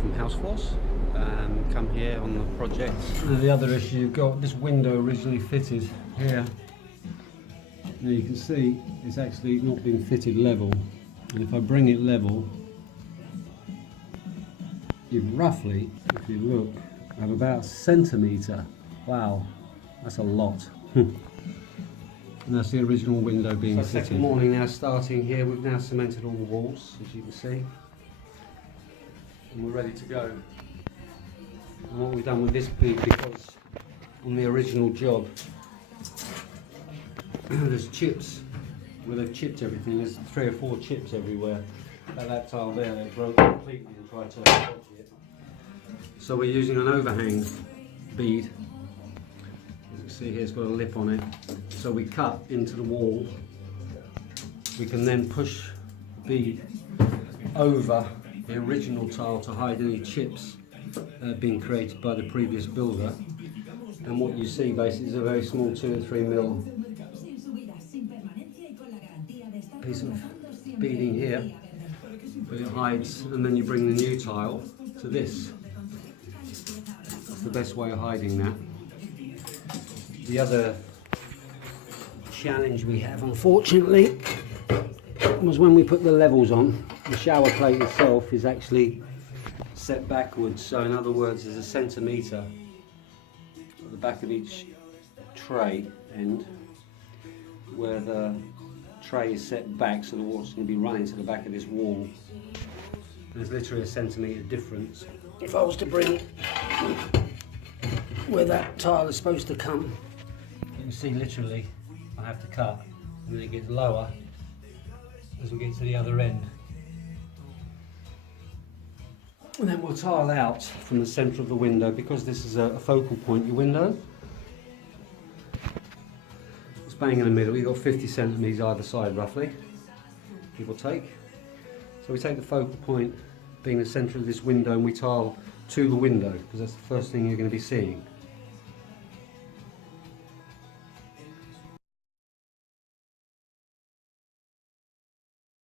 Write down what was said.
from Houseforce. Come here on the project. The other issue, you've got this window originally fitted here. Now you can see it's actually not been fitted level, and if I bring it level, you roughly, if you look, have about a centimetre. Wow, that's a lot. And that's the original window being fitted. Second morning now starting here. We've now cemented all the walls, as you can see, and we're ready to go. And what we've done with this bead, because on the original job there's chips, where they've chipped everything, there's 3 or 4 chips everywhere. At that tile there, they broke completely and tried to dodge it. So we're using an overhang bead. As you can see here, it's got a lip on it. So we cut into the wall. We can then push the bead over the original tile to hide any chips being created by the previous builder. And what you see basically is a very small 2 or 3 mil piece of beading here, but it hides, and then you bring the new tile to this. That's the best way of hiding that. The other challenge we have, unfortunately, was when we put the levels on, the shower plate itself is actually set backwards. So in other words, there's a centimetre at the back of each tray end where the tray is set back, so the water's going to be running to the back of this wall. There's literally a centimetre difference. If I was to bring it where that tile is supposed to come, you can see literally I have to cut, and then it gets lower as we get to the other end. And then we'll tile out from the centre of the window, because this is a focal point window. It's bang in the middle. You've got 50 centimetres either side roughly, give or take. So we take the focal point being the centre of this window and we tile to the window, because that's the first thing you're going to be seeing.